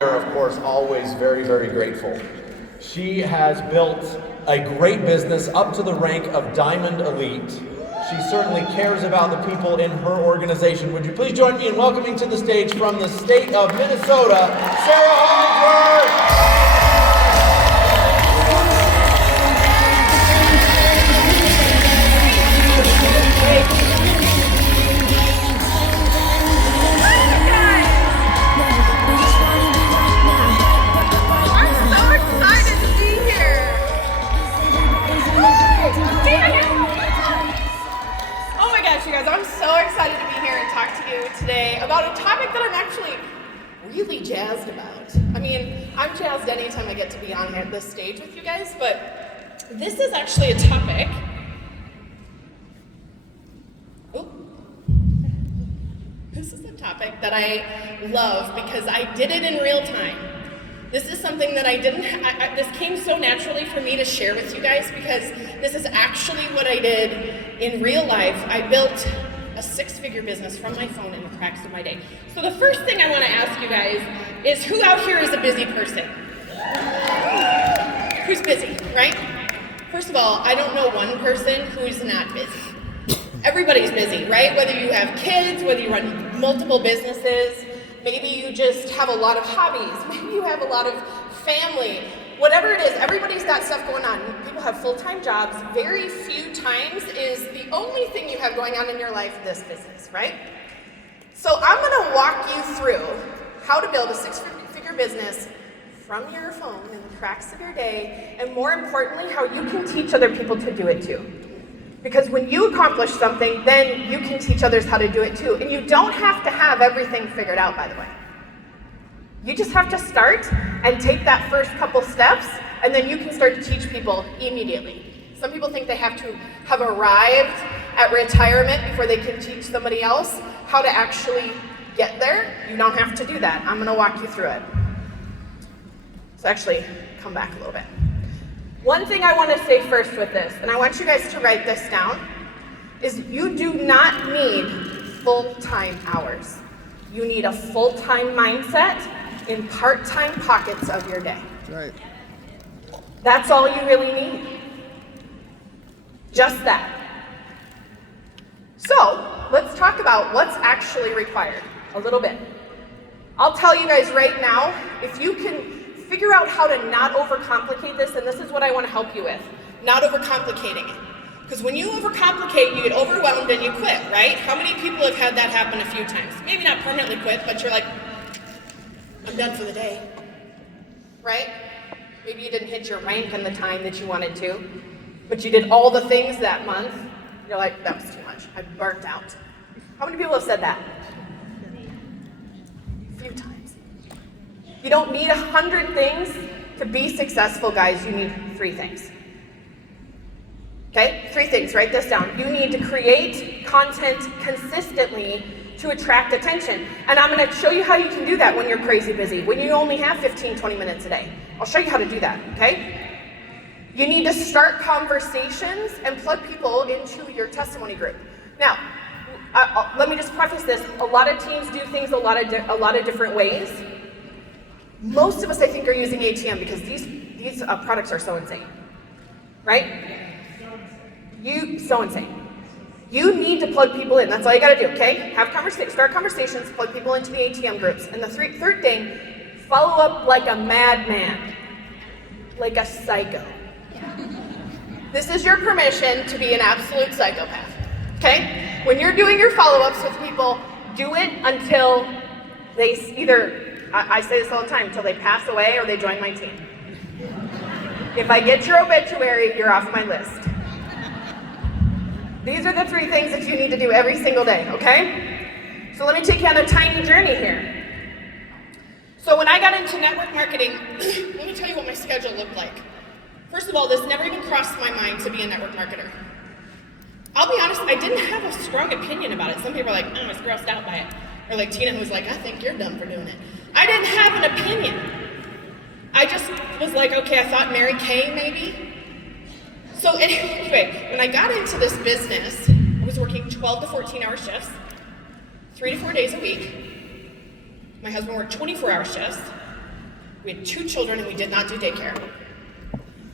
are, of course, always very, very grateful. She has built a great business up to the rank of Diamond Elite. She certainly cares about the people in her organization. Would you please join me in welcoming to the stage from the state of Minnesota, Sarah Hollingsworth! I'm so excited to be here and talk to you today about a topic that I'm actually really jazzed about. I mean, I'm jazzed anytime I get to be on this stage with you guys, but this is actually a topic. This is a topic that I love because I did it in real time. This is something that this came so naturally for me to share with you guys because this is actually what I did in real life. I built a six-figure business from my phone in the cracks of my day. So the first thing I want to ask you guys is who out here is a busy person? Who's busy, right? First of all, I don't know one person who's not busy. Everybody's busy, right? Whether you have kids, whether you run multiple businesses, maybe you just have a lot of hobbies. Maybe you have a lot of family. Whatever it is, everybody's got stuff going on. People have full-time jobs. Very few times is the only thing you have going on in your life this business, right? So I'm going to walk you through how to build a six-figure business from your phone in the cracks of your day, and more importantly, how you can teach other people to do it too. Because when you accomplish something, then you can teach others how to do it too. And you don't have to have everything figured out, by the way. You just have to start and take that first couple steps, and then you can start to teach people immediately. Some people think they have to have arrived at retirement before they can teach somebody else how to actually get there. You don't have to do that. I'm going to walk you through it. So actually, come back a little bit. One thing I want to say first with this, and I want you guys to write this down, is you do not need full-time hours. You need a full-time mindset in part-time pockets of your day. Right. That's all you really need. Just that. So, let's talk about what's actually required a little bit. I'll tell you guys right now, if you can figure out how to not overcomplicate this, and this is what I want to help you with, not overcomplicating it. Because when you overcomplicate, you get overwhelmed and you quit, right? How many people have had that happen a few times? Maybe not permanently quit, but you're like, I'm done for the day, right? Maybe you didn't hit your rank in the time that you wanted to, but you did all the things that month. You're like, that was too much. I'm burnt out. How many people have said that? A few times. You don't need 100 things to be successful, guys. You need 3 things. Okay? 3 things. Write this down. You need to create content consistently to attract attention. And I'm going to show you how you can do that when you're crazy busy, when you only have 15, 20 minutes a day. I'll show you how to do that, okay? You need to start conversations and plug people into your testimony group. Now, let me just preface this. A lot of teams do things a lot of different ways. Most of us, I think, are using ATM because these products are so insane, right? So insane. You need to plug people in. That's all you got to do, okay? Start conversations, plug people into the ATM groups. And the third thing, follow up like a madman, like a psycho. This is your permission to be an absolute psychopath, okay? When you're doing your follow-ups with people, do it until they either, I say this all the time, until they pass away or they join my team. If I get your obituary, you're off my list. These are the 3 things that you need to do every single day, okay? So let me take you on a tiny journey here. So when I got into network marketing, let me tell you what my schedule looked like. First of all, this never even crossed my mind to be a network marketer. I'll be honest, I didn't have a strong opinion about it. Some people are like, I was grossed out by it. Or like Tina, who was like, I think you're dumb for doing it. I didn't have an opinion. I just was like, okay, I thought Mary Kay maybe. So anyway, when I got into this business, I was working 12 to 14 hour shifts, 3 to 4 days a week. My husband worked 24-hour shifts. We had 2 children and we did not do daycare.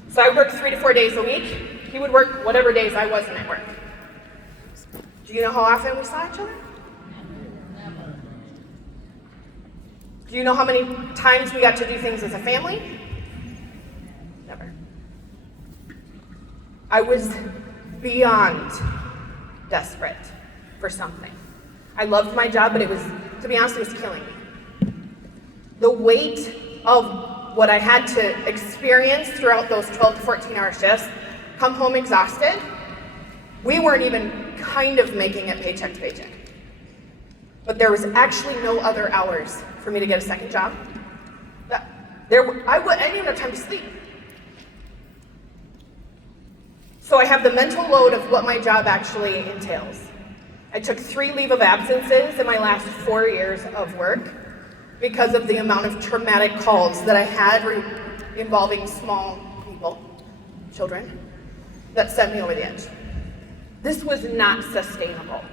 So I worked 3 to 4 days a week. He would work whatever days I wasn't at work. Do you know how often we saw each other? Do you know how many times we got to do things as a family? Never. I was beyond desperate for something. I loved my job, but it was, to be honest, it was killing me. The weight of what I had to experience throughout those 12 to 14-hour shifts, come home exhausted, we weren't even kind of making it paycheck to paycheck. But there was actually no other hours for me to get a second job. I didn't even have time to sleep. So I have the mental load of what my job actually entails. I took 3 leave of absences in my last 4 years of work because of the amount of traumatic calls that I had involving small people, children, that sent me over the edge. This was not sustainable.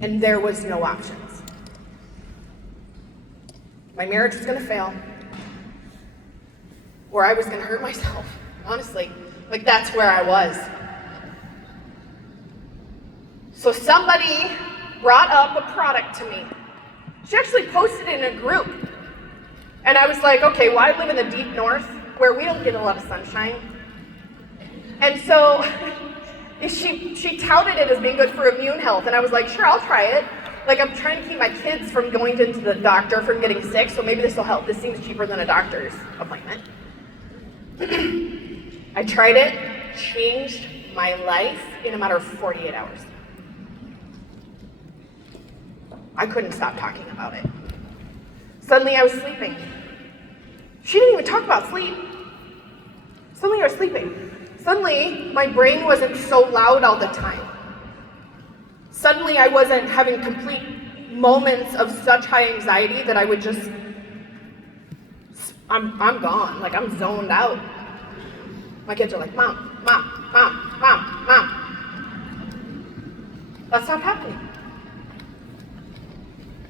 And there was no options. My marriage was gonna fail, or I was gonna hurt myself, honestly. Like, that's where I was. So somebody brought up a product to me. She actually posted it in a group. And I was like, okay, well, I live in the deep north where we don't get a lot of sunshine. And so she touted it as being good for immune health. And I was like, sure, I'll try it. Like, I'm trying to keep my kids from going into the doctor, from getting sick, so maybe this will help. This seems cheaper than a doctor's appointment. I tried it, changed my life in a matter of 48 hours. I couldn't stop talking about it. Suddenly I was sleeping. She didn't even talk about sleep. Suddenly I was sleeping. Suddenly my brain wasn't so loud all the time. Suddenly I wasn't having complete moments of such high anxiety that I would just, I'm gone, like I'm zoned out. My kids are like, Mom, Mom, Mom, Mom, Mom. That's not happening.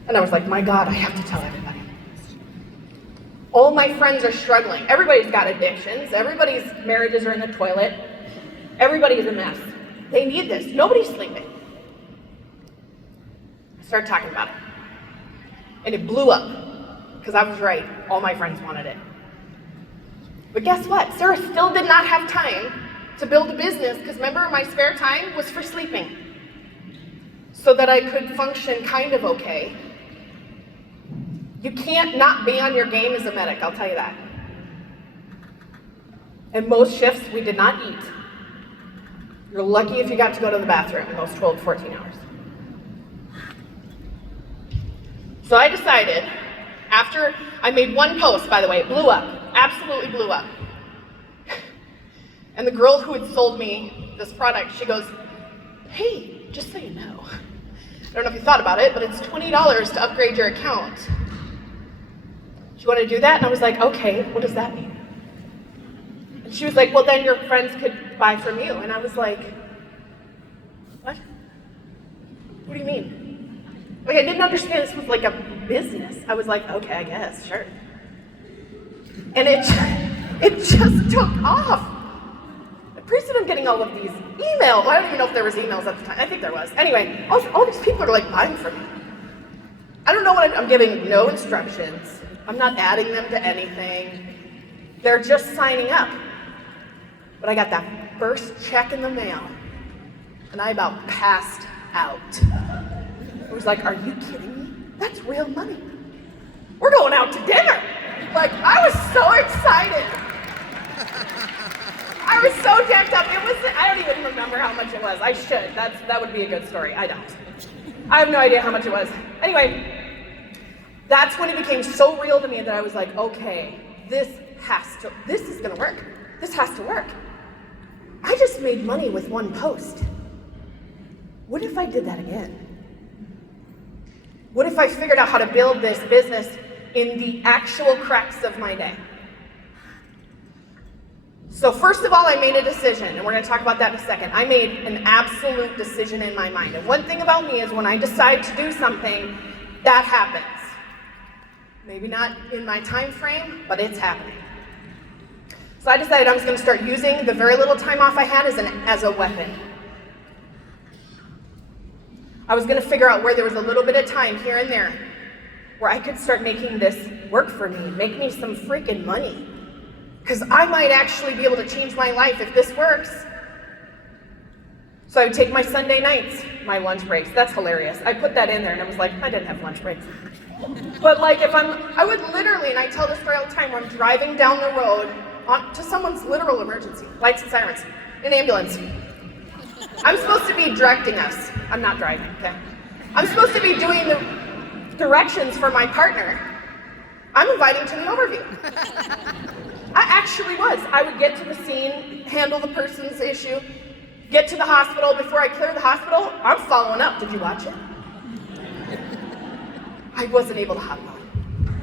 And I was like, my God, I have to tell everybody. All my friends are struggling. Everybody's got addictions. Everybody's marriages are in the toilet. Everybody's a mess. They need this. Nobody's sleeping. I started talking about it. And it blew up. Because I was right. All my friends wanted it. But guess what? Sarah still did not have time to build a business, because remember, my spare time was for sleeping. So that I could function kind of okay. You can't not be on your game as a medic, I'll tell you that. And most shifts, we did not eat. You're lucky if you got to go to the bathroom in those 12 to 14 hours. So I decided, after I made one post, by the way, it blew up, absolutely blew up. And the girl who had sold me this product, she goes, hey, just so you know, I don't know if you thought about it, but it's $20 to upgrade your account. Do you want to do that? And I was like, okay, what does that mean? And she was like, well, then your friends could buy from you. And I was like, what? What do you mean? Like, I didn't understand this was like a business. I was like, okay, I guess, sure. And it just took off. Pretty soon I'm getting all of these emails. I don't even know if there was emails at the time. I think there was. Anyway, all these people are like buying from me. I don't know what I'm giving no instructions. I'm not adding them to anything. They're just signing up. But I got that first check in the mail, and I about passed out. I was like, are you kidding me? That's real money. We're going out to dinner. Like, I was so excited. I was so jacked up. I don't even remember how much it was. I should. That would be a good story. I don't. I have no idea how much it was. Anyway, that's when it became so real to me that I was like, okay, this is gonna work. This has to work. I just made money with one post. What if I did that again? What if I figured out how to build this business in the actual cracks of my day? So first of all, I made a decision, and we're going to talk about that in a second. I made an absolute decision in my mind. And one thing about me is when I decide to do something, that happens. Maybe not in my time frame, but it's happening. So I decided I was going to start using the very little time off I had as a weapon. I was going to figure out where there was a little bit of time here and there where I could start making this work for me, make me some freaking money. Because I might actually be able to change my life if this works. So I would take my Sunday nights, my lunch breaks. That's hilarious. I put that in there and I was like, I didn't have lunch breaks. But like I would literally, and I tell this story all the time, when I'm driving down the road to someone's literal emergency, lights and sirens, an ambulance. I'm supposed to be directing us. I'm not driving, okay? I'm supposed to be doing the directions for my partner. I'm inviting to the overview. I actually was. I would get to the scene, handle the person's issue, get to the hospital. Before I clear the hospital, I'm following up. Did you watch it? I wasn't able to hop on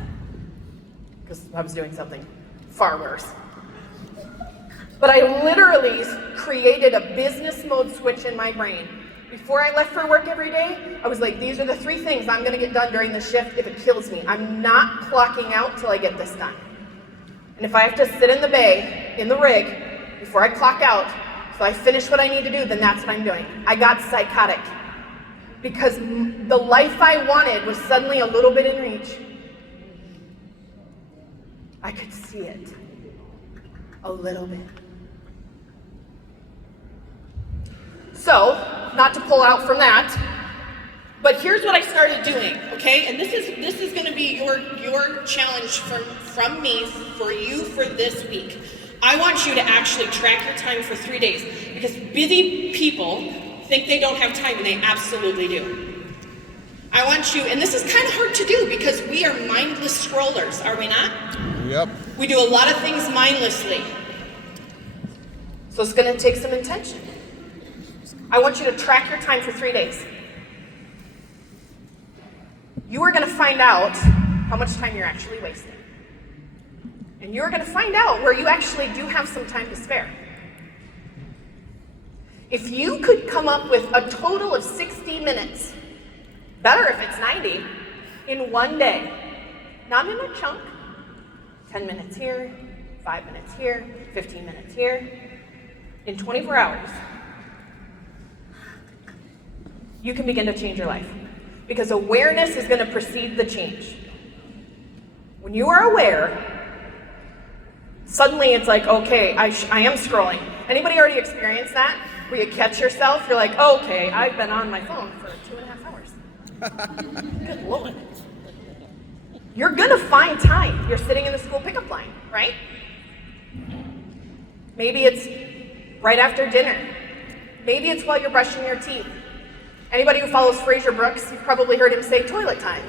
because I was doing something far worse. But I literally created a business mode switch in my brain. Before I left for work every day, I was like, these are the 3 things I'm gonna get done during the shift if it kills me. I'm not clocking out till I get this done. And if I have to sit in the bay, in the rig, before I clock out, so I finish what I need to do, then that's what I'm doing. I got psychotic because the life I wanted was suddenly a little bit in reach. I could see it a little bit. So, not to pull out from that, but here's what I started doing, okay? And this is going to be your challenge from me for you for this week. I want you to actually track your time for 3 days because busy people think they don't have time and they absolutely do. I want you, and this is kind of hard to do because we are mindless scrollers, are we not? Yep. We do a lot of things mindlessly. So it's going to take some intention. I want you to track your time for 3 days. You are going to find out how much time you're actually wasting. And you're going to find out where you actually do have some time to spare. If you could come up with a total of 60 minutes, better if it's 90, in one day, not in a chunk, 10 minutes here, 5 minutes here, 15 minutes here, in 24 hours, you can begin to change your life. Because awareness is going to precede the change. When you are aware, suddenly it's like, okay, I am scrolling. Anybody already experienced that? Where you catch yourself, you're like, okay, I've been on my phone for 2.5 hours. Good Lord. You're going to find time. You're sitting in the school pickup line, right? Maybe it's right after dinner. Maybe it's while you're brushing your teeth. Anybody who follows Fraser Brooks, you've probably heard him say toilet time.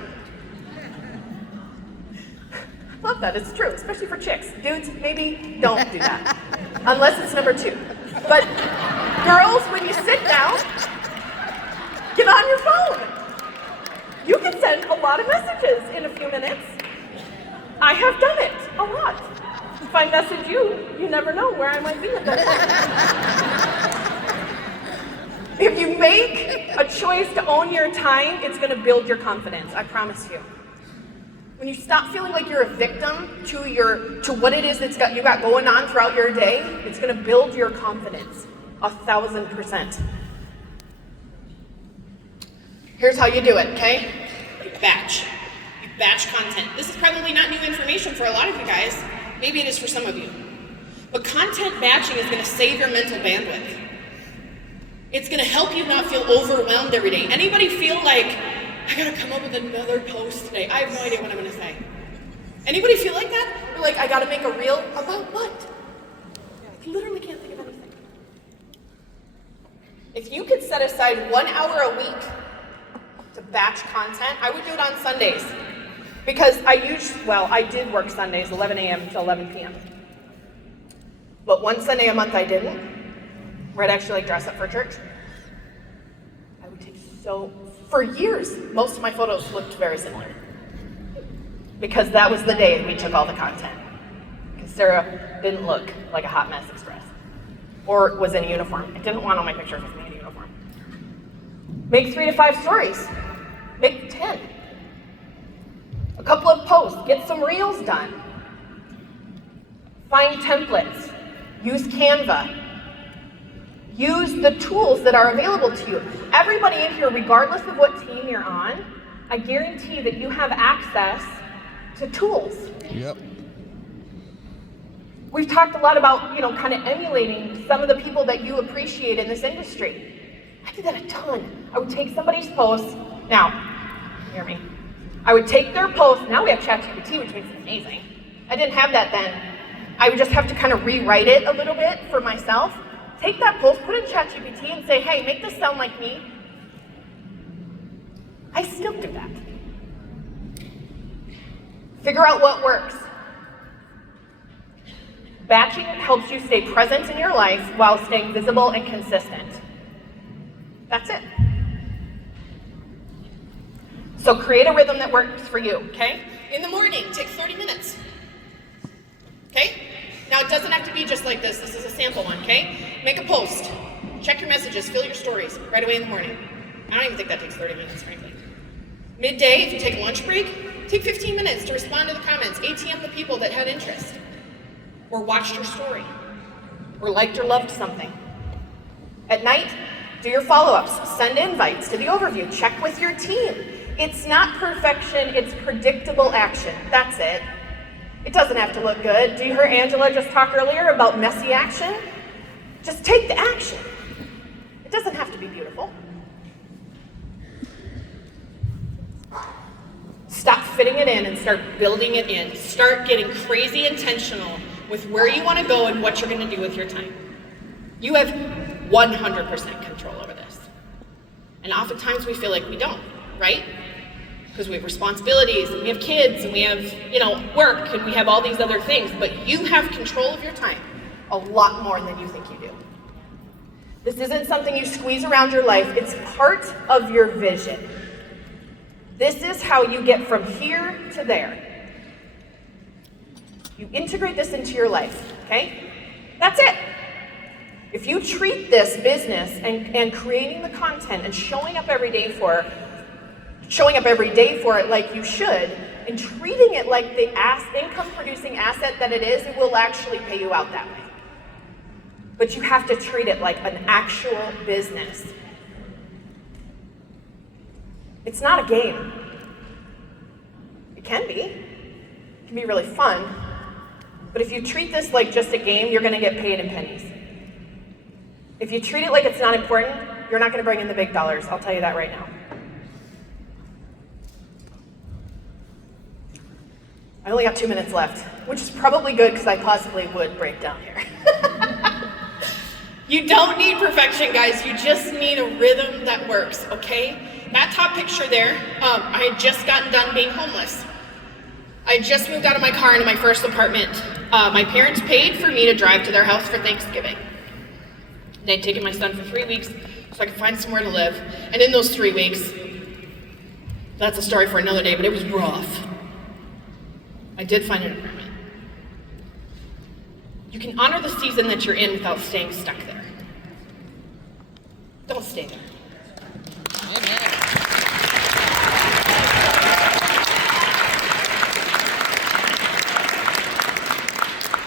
Love that, it's true, especially for chicks. Dudes, maybe don't do that, unless it's number 2. But girls, when you sit down, get on your phone. You can send a lot of messages in a few minutes. I have done it a lot. If I message you, you never know where I might be at that time. If you make a choice to own your time, it's going to build your confidence, I promise you. When you stop feeling like you're a victim to what it is you got going on throughout your day, it's going to build your confidence 1,000%. Here's how you do it, okay? You batch. You batch content. This is probably not new information for a lot of you guys. Maybe it is for some of you. But content batching is going to save your mental bandwidth. It's going to help you not feel overwhelmed every day. Anybody feel like, I got to come up with another post today? I have no idea what I'm going to say. Anybody feel like that? Or like, I got to make a reel about what? I literally can't think of anything. If you could set aside 1 hour a week to batch content, I would do it on Sundays. Because I did work Sundays, 11 a.m. to 11 p.m. But one Sunday a month I didn't. Where I'd actually dress up for church. I would take for years, most of my photos looked very similar. Because that was the day we took all the content. Because Sarah didn't look like a hot mess express. Or was in a uniform. I didn't want all my pictures with me in a uniform. Make 3 to 5 stories. Make 10. A couple of posts, get some reels done. Find templates, use Canva. Use the tools that are available to you. Everybody in here, regardless of what team you're on, I guarantee that you have access to tools. Yep. We've talked a lot about, kind of emulating some of the people that you appreciate in this industry. I did that a ton. I would take somebody's post. Now, hear me. I would take their post. Now we have ChatGPT, which makes it amazing. I didn't have that then. I would just have to kind of rewrite it a little bit for myself. Take that post, put it in ChatGPT, and say, hey, make this sound like me. I still do that. Figure out what works. Batching helps you stay present in your life while staying visible and consistent. That's it. So create a rhythm that works for you, okay? In the morning, take 30 minutes. Okay? Now, it doesn't have to be just like this. This is a sample one, okay? Make a post. Check your messages. Fill your stories right away in the morning. I don't even think that takes 30 minutes, frankly. Midday, if you take a lunch break, take 15 minutes to respond to the comments. ATM the people that had interest, or watched your story, or liked or loved something. At night, do your follow-ups. Send invites to the overview. Check with your team. It's not perfection. It's predictable action. That's it. It doesn't have to look good. Do you hear Angela just talk earlier about messy action? Just take the action. It doesn't have to be beautiful. Stop fitting it in and start building it in. Start getting crazy intentional with where you want to go and what you're going to do with your time. You have 100% control over this. And oftentimes we feel like we don't, right? Because we have responsibilities, and we have kids, and we have, work, and we have all these other things, but you have control of your time a lot more than you think you do. This isn't something you squeeze around your life, it's part of your vision. This is how you get from here to there. You integrate this into your life, okay? That's it. If you treat this business and creating the content and showing up every day for it like you should, and treating it like the income-producing asset that it is, it will actually pay you out that way. But you have to treat it like an actual business. It's not a game. It can be. It can be really fun. But if you treat this like just a game, you're going to get paid in pennies. If you treat it like it's not important, you're not going to bring in the big dollars. I'll tell you that right now. I only got 2 minutes left, which is probably good because I possibly would break down here. You don't need perfection, guys. You just need a rhythm that works, okay? That top picture there, I had just gotten done being homeless. I had just moved out of my car into my first apartment. My parents paid for me to drive to their house for Thanksgiving. They'd taken my son for 3 weeks so I could find somewhere to live. And in those 3 weeks, that's a story for another day, but it was rough. I did find an apartment. You can honor the season that you're in without staying stuck there. Don't stay there.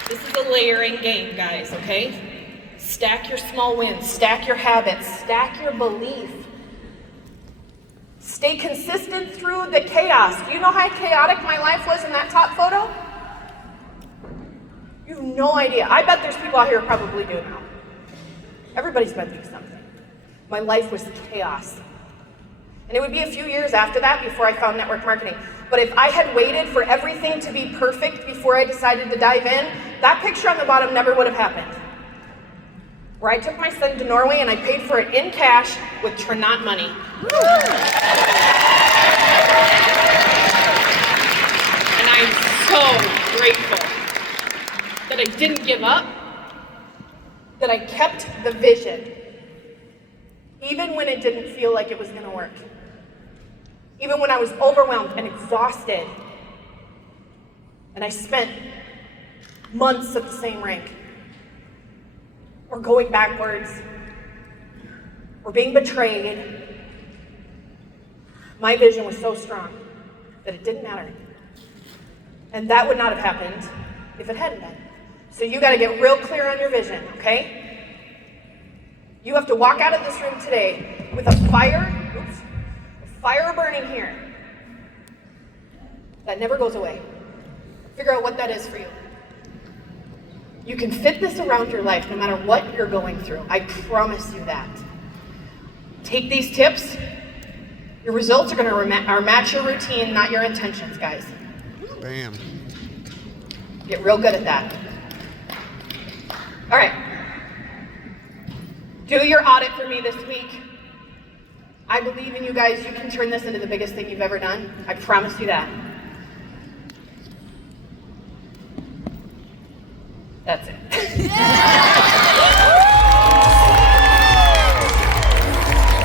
This is a layering game, guys, okay? Stack your small wins, stack your habits, stack your belief. Stay consistent through the chaos. Do you know how chaotic my life was in that top photo? You have no idea. I bet there's people out here who probably do now. Everybody's been through something. My life was chaos. And it would be a few years after that before I found network marketing. But if I had waited for everything to be perfect before I decided to dive in, that picture on the bottom never would have happened. Where I took my son to Norway and I paid for it in cash with Trinot money. And I'm so grateful that I didn't give up, that I kept the vision, even when it didn't feel like it was going to work. Even when I was overwhelmed and exhausted, and I spent months at the same rank, or going backwards, or being betrayed, my vision was so strong that it didn't matter. And that would not have happened if it hadn't been. So you gotta get real clear on your vision, okay? You have to walk out of this room today with a fire burning here. That never goes away. Figure out what that is for you. You can fit this around your life no matter what you're going through. I promise you that. Take these tips. Your results are going to match your routine, not your intentions, guys. Bam. Get real good at that. All right. Do your audit for me this week. I believe in you guys. You can turn this into the biggest thing you've ever done. I promise you that. That's it.